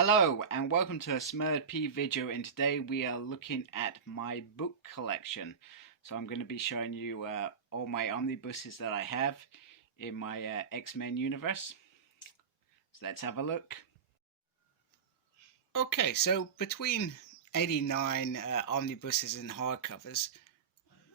Hello and welcome to a Smurd P video, and today we are looking at my book collection. So I'm going to be showing you all my omnibuses that I have in my X-Men universe. So let's have a look. Okay, so between 89 omnibuses and hardcovers,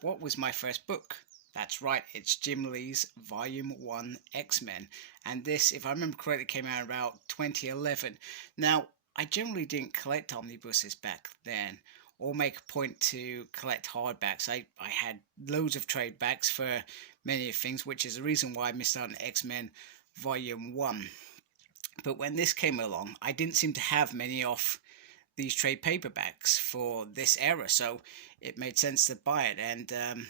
what was my first book? That's right, it's Jim Lee's Volume 1 X-Men. And this, if I remember correctly, came out about 2011. Now, I generally didn't collect omnibuses back then, or make a point to collect hardbacks. I had loads of trade backs for many things, which is the reason why I missed out on X-Men Volume 1. But when this came along, I didn't seem to have many of these trade paperbacks for this era, so it made sense to buy it. And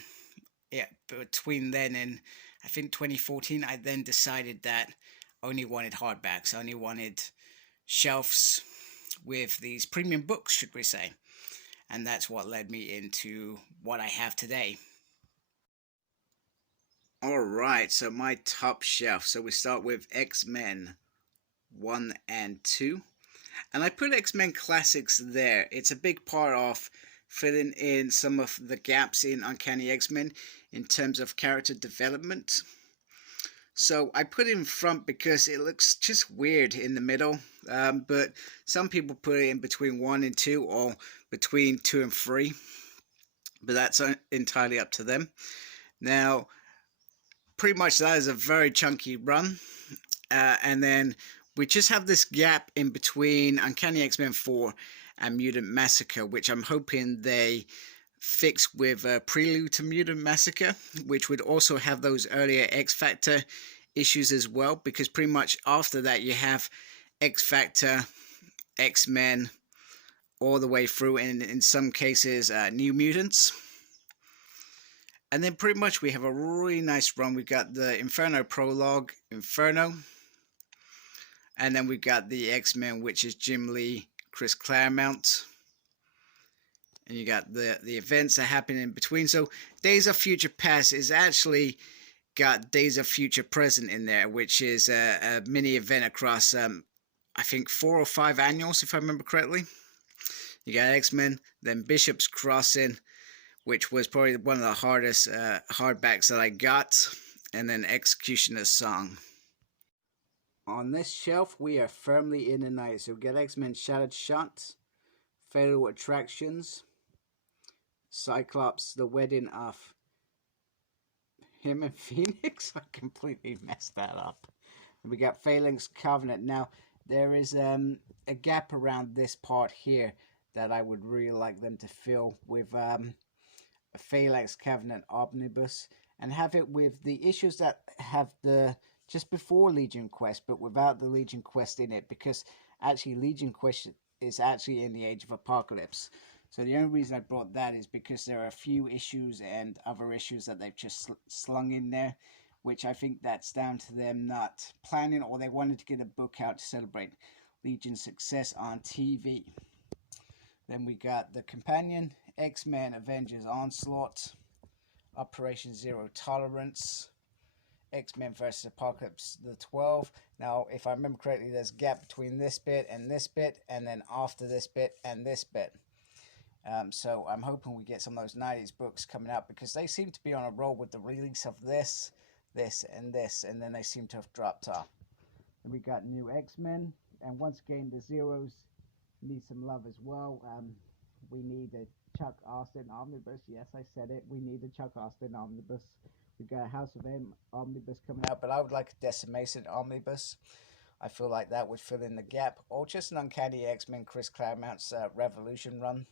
yeah, between then and I think 2014, I then decided that I only wanted hardbacks. I only wanted shelves with these premium books, should we say. And that's what led me into what I have today. Alright, so my top shelf. So we start with X-Men 1 and 2. And I put X-Men Classics there. It's a big part of filling in some of the gaps in Uncanny X-Men in terms of character development. So I put it in front because it looks just weird in the middle. But some people put it in between 1 and 2 or between 2 and 3. But that's entirely up to them. Now, pretty much that is a very chunky run. And then we just have this gap in between Uncanny X-Men 4 and Mutant Massacre, which I'm hoping they fix with Prelude to Mutant Massacre, which would also have those earlier X-Factor issues as well, because pretty much after that you have X-Factor, X-Men, all the way through, and in some cases New Mutants. And then pretty much we have a really nice run. We've got the Inferno Prologue, Inferno. And then we've got the X-Men, which is Jim Lee, Chris Claremont. And you got the events that happen in between. So Days of Future Past is actually got Days of Future Present in there, which is a mini event across, I think, 4 or 5 annuals, if I remember correctly. You got X-Men, then Bishop's Crossing, which was probably one of the hardest hardbacks that I got. And then Executioner's Song. On this shelf, we are firmly in the night. So we get X-Men Shattered Shot, Fatal Attractions, Cyclops, The Wedding of him and Phoenix. I completely messed that up. And we got Phalanx Covenant. Now, there is a gap around this part here that I would really like them to fill with a Phalanx Covenant Omnibus, and have it with the issues that have the just before Legion Quest, but without the Legion Quest in it, because actually Legion Quest is actually in the Age of Apocalypse. So the only reason I brought that is because there are a few issues and other issues that they've just slung in there, which I think that's down to them not planning, or they wanted to get a book out to celebrate Legion's success on TV. Then we got the Companion, X-Men Avengers Onslaught, Operation Zero Tolerance, X-Men vs. Apocalypse the 12. Now, if I remember correctly, there's a gap between this bit, and then after this bit and this bit. So I'm hoping we get some of those 90s books coming out, because they seem to be on a roll with the release of this, and then they seem to have dropped off. And we got new X-Men, and once again, the Zeros need some love as well. We need a Chuck Austin Omnibus. Yes, I said it. We need a Chuck Austin Omnibus. We got a House of M Omnibus coming out, but I would like a Decimation Omnibus. I feel like that would fill in the gap. Or just an Uncanny X-Men Chris Claremont's Revolution run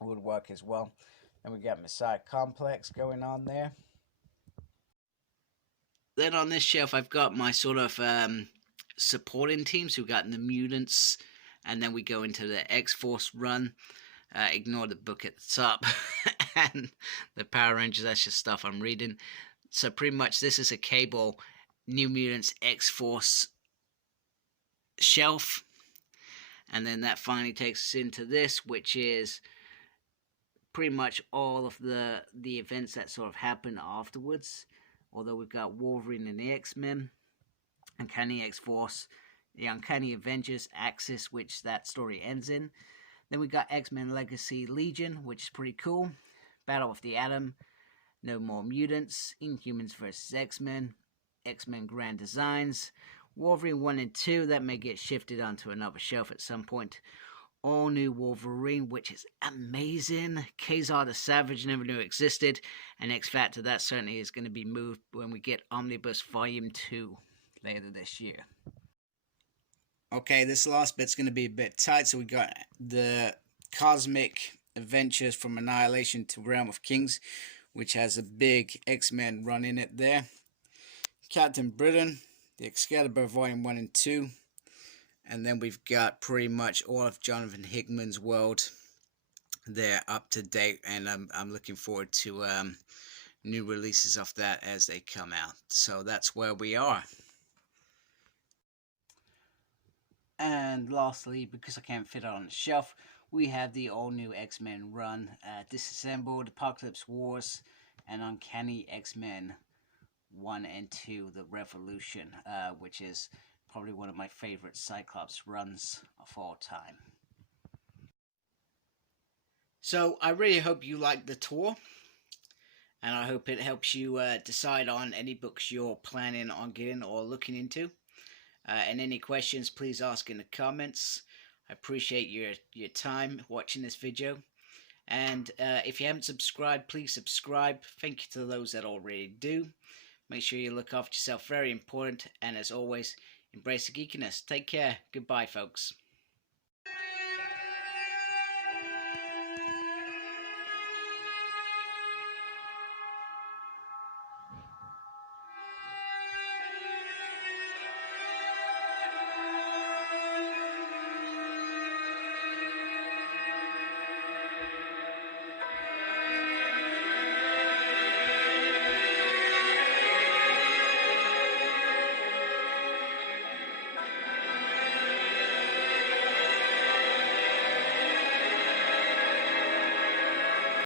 would work as well. Then we got Messiah Complex going on there. Then on this shelf, I've got my sort of supporting teams. We've got the Mutants, and then we go into the X-Force run. Ignore the book at the top. And the Power Rangers, that's just stuff I'm reading. So pretty much this is a Cable New Mutants X-Force shelf. And then that finally takes us into this, which is pretty much all of the events that sort of happen afterwards. Although we've got Wolverine and the X-Men, Uncanny X-Force, the Uncanny Avengers Axis, which that story ends in. Then we got X-Men Legacy Legion, which is pretty cool. Battle of the Atom, No More Mutants, Inhumans vs. X-Men, X-Men Grand Designs, Wolverine 1 and 2, that may get shifted onto another shelf at some point. All New Wolverine, which is amazing. Kazar the Savage, never knew existed. And X Factor, that certainly is going to be moved when we get Omnibus Volume 2 later this year. Okay, this last bit's going to be a bit tight, so we got the Cosmic Adventures from Annihilation to Realm of Kings, which has a big X-Men run in it there. Captain Britain, the Excalibur Volume 1 and 2. And then we've got pretty much all of Jonathan Hickman's world there up to date. And I'm looking forward to new releases of that as they come out. So that's where we are. And lastly, because I can't fit it on the shelf, we have the all-new X-Men run, Disassembled, Apocalypse Wars, and Uncanny X-Men 1 and 2, The Revolution, which is probably one of my favorite Cyclops runs of all time. So I really hope you liked the tour, and I hope it helps you decide on any books you're planning on getting or looking into. And any questions, please ask in the comments. I appreciate your time watching this video. And if you haven't subscribed, please subscribe. Thank you to those that already do. Make sure you look after yourself, very important. And as always, embrace the geekiness. Take care. Goodbye, folks.